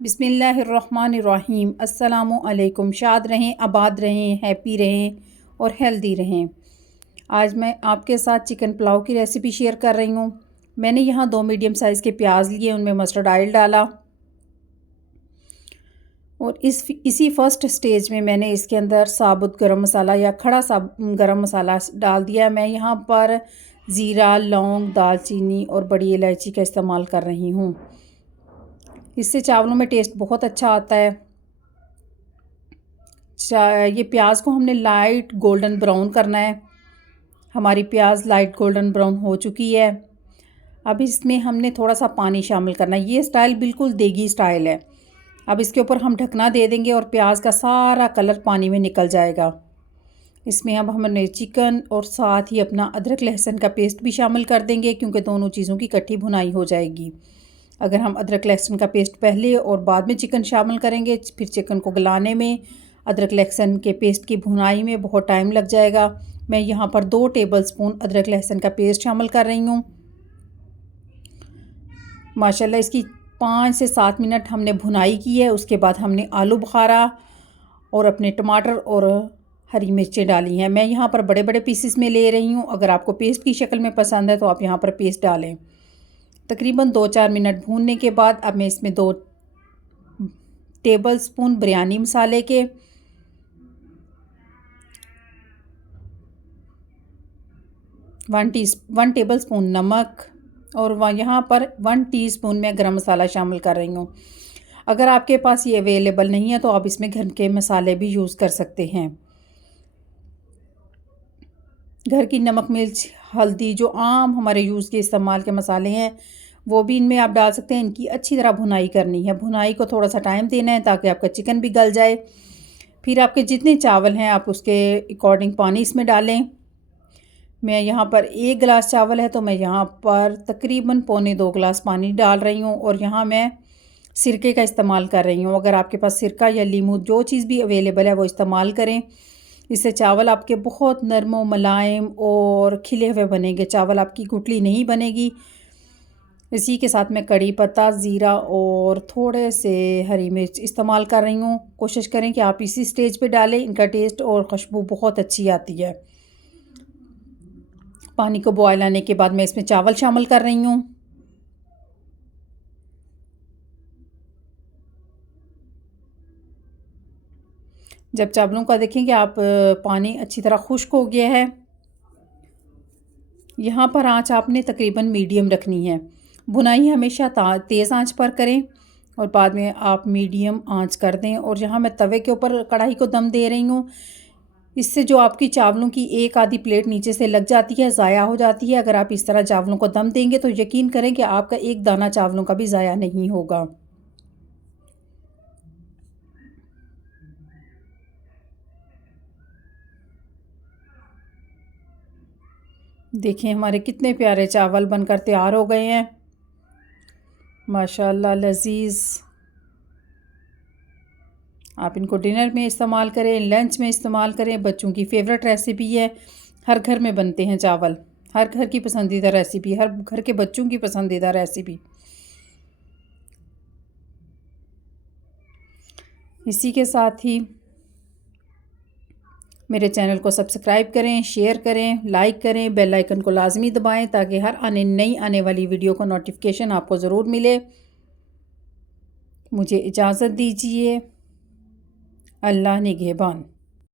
बिस्मिल्लाहिर्रहमानिर्रहीम। अस्सलामुअलैकुम। शाद रहें, आबाद रहें, हैप्पी रहें और हेल्दी रहें। आज मैं आपके साथ चिकन पुलाव की रेसिपी शेयर कर रही हूँ। मैंने यहाँ 2 मीडियम साइज़ के प्याज लिए, उनमें मस्टर्ड ऑयल डाला और इसी फर्स्ट स्टेज में मैंने इसके अंदर साबुत गरम मसाला या खड़ा गरम मसाला डाल दिया। मैं यहाँ पर ज़ीरा, लौंग, दालचीनी और बड़ी इलायची का इस्तेमाल कर रही हूँ। इससे चावलों में टेस्ट बहुत अच्छा आता है। ये प्याज को हमने लाइट गोल्डन ब्राउन करना है। हमारी प्याज लाइट गोल्डन ब्राउन हो चुकी है। अब इसमें हमने थोड़ा सा पानी शामिल करना है। ये स्टाइल बिल्कुल देगी स्टाइल है। अब इसके ऊपर हम ढकना दे देंगे और प्याज का सारा कलर पानी में निकल जाएगा। इसमें अब हमने चिकन और साथ ही अपना अदरक लहसुन का पेस्ट भी शामिल कर देंगे, क्योंकि दोनों चीज़ों की इकट्ठी भुनाई हो जाएगी। अगर हम अदरक लहसुन का पेस्ट पहले और बाद में चिकन शामिल करेंगे, फिर चिकन को गलाने में, अदरक लहसुन के पेस्ट की भुनाई में बहुत टाइम लग जाएगा। मैं यहाँ पर 2 टेबलस्पून अदरक लहसुन का पेस्ट शामिल कर रही हूँ। माशाल्लाह इसकी 5 से 7 मिनट हमने भुनाई की है। उसके बाद हमने आलू बुखारा और अपने टमाटर और हरी मिर्चें डाली हैं। मैं यहाँ पर बड़े बड़े पीसेस में ले रही हूँ। अगर आपको पेस्ट की शक्ल में पसंद है तो आप यहाँ पर पेस्ट डालें। तकरीबन 2-4 मिनट भूनने के बाद अब मैं इसमें 2 टेबलस्पून बिरयानी मसाले के, 1 टेबलस्पून नमक और यहाँ पर 1 टीस्पून मैं गरम मसाला शामिल कर रही हूँ। अगर आपके पास ये अवेलेबल नहीं है तो आप इसमें घर के मसाले भी यूज़ कर सकते हैं। घर की नमक, मिर्च, हल्दी, जो आम हमारे यूज़ के इस्तेमाल के मसाले हैं वो भी इनमें आप डाल सकते हैं। इनकी अच्छी तरह भुनाई करनी है। भुनाई को थोड़ा सा टाइम देना है ताकि आपका चिकन भी गल जाए। फिर आपके जितने चावल हैं आप उसके अकॉर्डिंग पानी इसमें डालें। मैं यहाँ पर 1 गिलास चावल है तो मैं यहाँ पर तकरीबन पौने 2 गिलास पानी डाल रही हूँ और यहाँ मैं सिरके का इस्तेमाल कर रही हूँ। अगर आपके पास सिरका या लीमू जो चीज़ भी अवेलेबल है वो इस्तेमाल करें। इससे चावल आपके बहुत नरम व मुलायम और खिले हुए बनेंगे। चावल आपकी गुठली नहीं बनेगी। इसी के साथ मैं कड़ी पत्ता, ज़ीरा और थोड़े से हरी मिर्च इस्तेमाल कर रही हूँ। कोशिश करें कि आप इसी स्टेज पे डालें, इनका टेस्ट और खुशबू बहुत अच्छी आती है। पानी को बॉयल आने के बाद मैं इसमें चावल शामिल कर रही हूँ। जब चावलों का देखें कि आप पानी अच्छी तरह खुश्क हो गया है, यहाँ पर आंच आपने तकरीबन मीडियम रखनी है। भुनाई हमेशा तेज़ आंच पर करें और बाद में आप मीडियम आंच कर दें। और यहाँ मैं तवे के ऊपर कढ़ाई को दम दे रही हूँ। इससे जो आपकी चावलों की एक आधी प्लेट नीचे से लग जाती है, ज़ाया हो जाती है। अगर आप इस तरह चावलों को दम देंगे तो यकीन करें कि आपका एक दाना चावलों का भी ज़ाया नहीं होगा। देखें हमारे कितने प्यारे चावल बनकर तैयार हो गए हैं। माशाल्लाह लजीज़। आप इनको डिनर में इस्तेमाल करें, लंच में इस्तेमाल करें। बच्चों की फेवरेट रेसिपी है। हर घर में बनते हैं चावल। हर घर की पसंदीदा रेसिपी, हर घर के बच्चों की पसंदीदा रेसिपी। इसी के साथ ही मेरे चैनल को सब्सक्राइब करें, शेयर करें, लाइक करें, बेल आइकन को लाजमी दबाएं ताकि हर नई आने वाली वीडियो का नोटिफिकेशन आपको ज़रूर मिले। मुझे इजाज़त दीजिए। अल्लाह निगहबान।